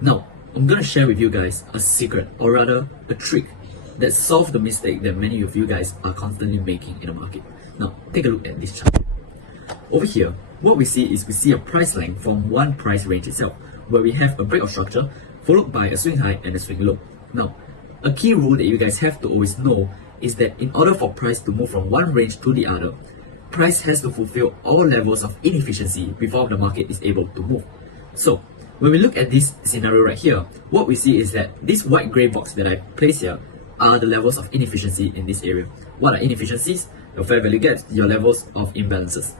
Now, I'm gonna share with you guys a secret, or rather a trick that solves the mistake that many of you guys are constantly making in the market. Now, take a look at this chart. Over here, what we see a price line from one price range itself, where we have a breakout structure followed by a swing high and a swing low. Now, a key rule that you guys have to always know is that in order for price to move from one range to the other, price has to fulfill all levels of inefficiency before the market is able to move. So, when we look at this scenario right here, what we see is that this white gray box that I place here are the levels of inefficiency in this area. What are inefficiencies? Your fair value gaps, your levels of imbalances.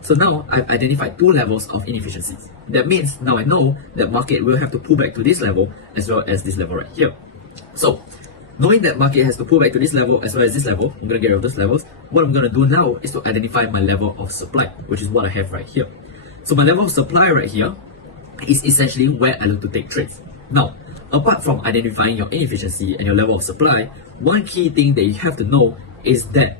So now I've identified two levels of inefficiencies. That means now I know that market will have to pull back to this level as well as this level right here. So knowing that market has to pull back to this level as well as this level, I'm going to get rid of those levels. What I'm going to do now is to identify my level of supply, which is what I have right here. So my level of supply right here is essentially where I look to take trades. Now, apart from identifying your inefficiency and your level of supply, one key thing that you have to know is that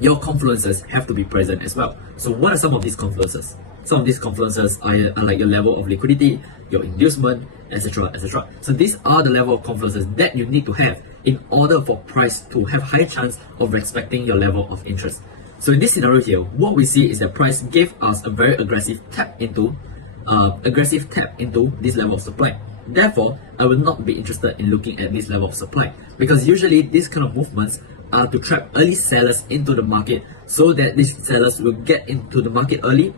your confluences have to be present as well. So what are some of these confluences? Some of these confluences are like your level of liquidity, your inducement, etc, etc. So these are the level of confluences that you need to have in order for price to have high chance of respecting your level of interest. So in this scenario here, what we see is that price gave us a very aggressive tap into this level of supply. Therefore, I will not be interested in looking at this level of supply, because usually these kind of movements are to trap early sellers into the market so that these sellers will get into the market early,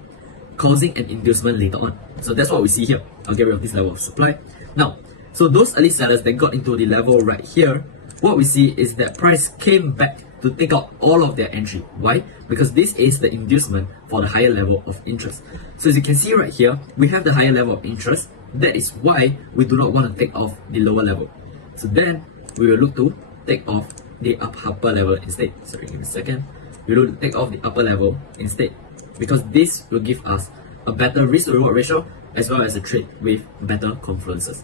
causing an inducement later on. So that's what we see here. I'll get rid of this level of supply. Now, so those early sellers that got into the level right here, what we see is that price came back to take out all of their entry. Why? Because this is the inducement for the higher level of interest. So as you can see right here, we have the higher level of interest. That is why we do not want to take off the lower level. So then we will look to take off the upper level instead. Sorry, give me a second. We will take off the upper level instead, because this will give us a better risk to reward ratio as well as a trade with better confluences.